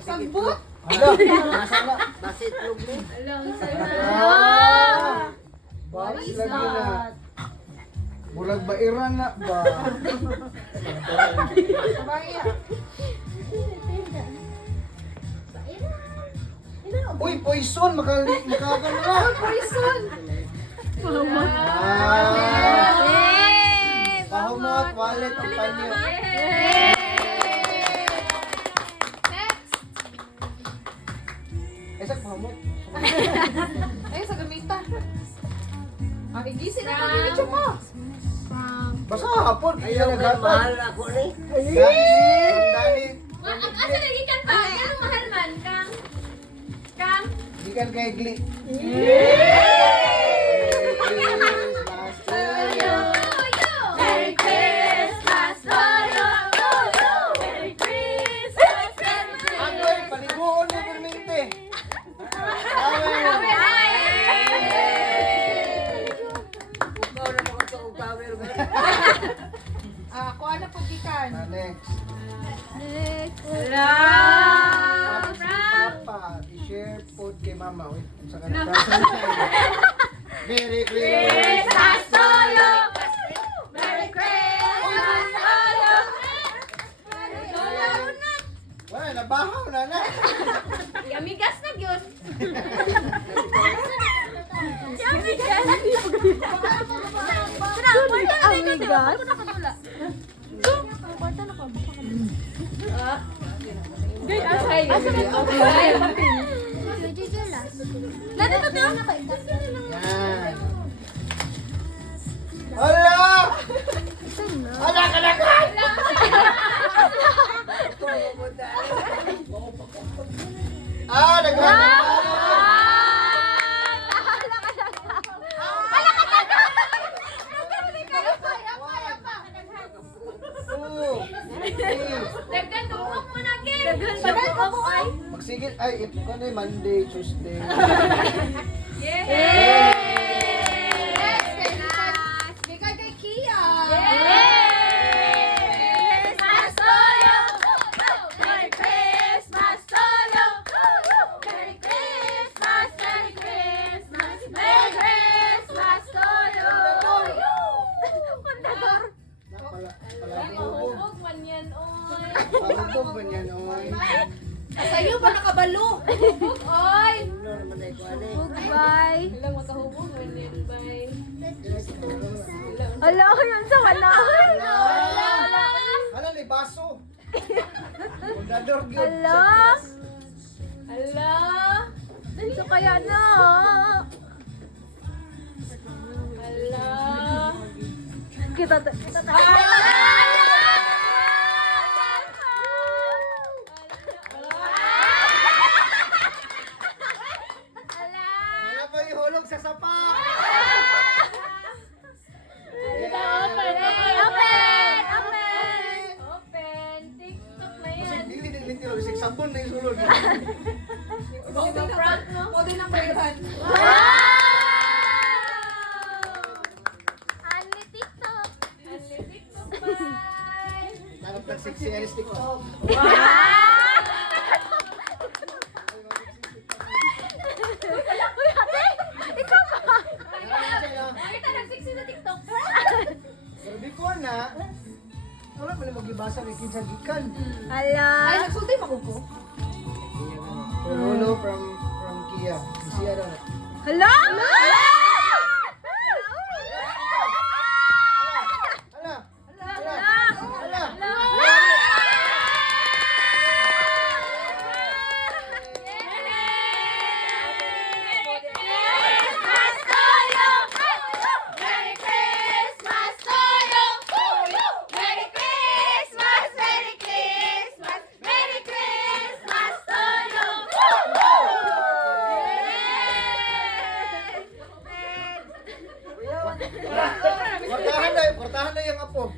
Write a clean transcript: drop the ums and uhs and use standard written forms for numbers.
Sagbot? Hala, nasaan na? Basit log mo. Alang sana. Baris lagi na. Bulag ba iran na ba? Sabaya. Uy, poison! Makagano na! Poison. Pahumot, wallet, ang panyo. Next. Esag pahumot. Ay, sa gamita. Ang igisin na kami ni Chuma. Basta hapon, kaya Ayaw ka, naghatag. mahal ako ni. Dali. Ang asa lagi kan pa? Ganong mahal man kang Di kan kay Gli. Merry Christmas to you. Merry Christmas. Agoy, paliguon mo permente. Ikaw na mga ito, power mo. Kuha na po gikan. Next. Hello. Papa, i-share food kay mama. Uy, sa kanila. Merry Christmas. Christmas to you. Merry Christmas to you. Wala, nabahaw na na. Amigas na gyud. Yan. Hala! Hala ka na ka! Daghan tuok mo na gid. Magsigit, ay, ito na Monday, Tuesday. Yay! Bigay kay Kia. Christmas to you. Merry Christmas to you. Merry Christmas, Merry Christmas, Merry Christmas to you. Kondador. Palabog man yan, oy. ba niyan, oy? Sa'yo ba nakabalo? Hubog, oy. Ano naman ay kuha ni. Bye. Ilang makahubog man yan, bye. Hello, yun sa wala. Hala, ni baso. Fundador gyud. Hello? Hello? So kaya na. Hello? Kita Hala ba ihulog sa sapa? Open! TikTok na yan. Dili din tiro sig sabon na isulod. Pwede na prank, no? Pwede na prank. Only TikTok! Only TikTok, bye! Tanong tag sexy anis TikTok. Uy, ate! Ikaw ba? Nakita ng sexy na TikTok. Pero before na, wala pala mag-ibasa ng kinsa gikan. Hala! Ay, nagsulti makuko. Hello from Kia. Siya daw na. Hala! Hala! Kortahan na yung apo.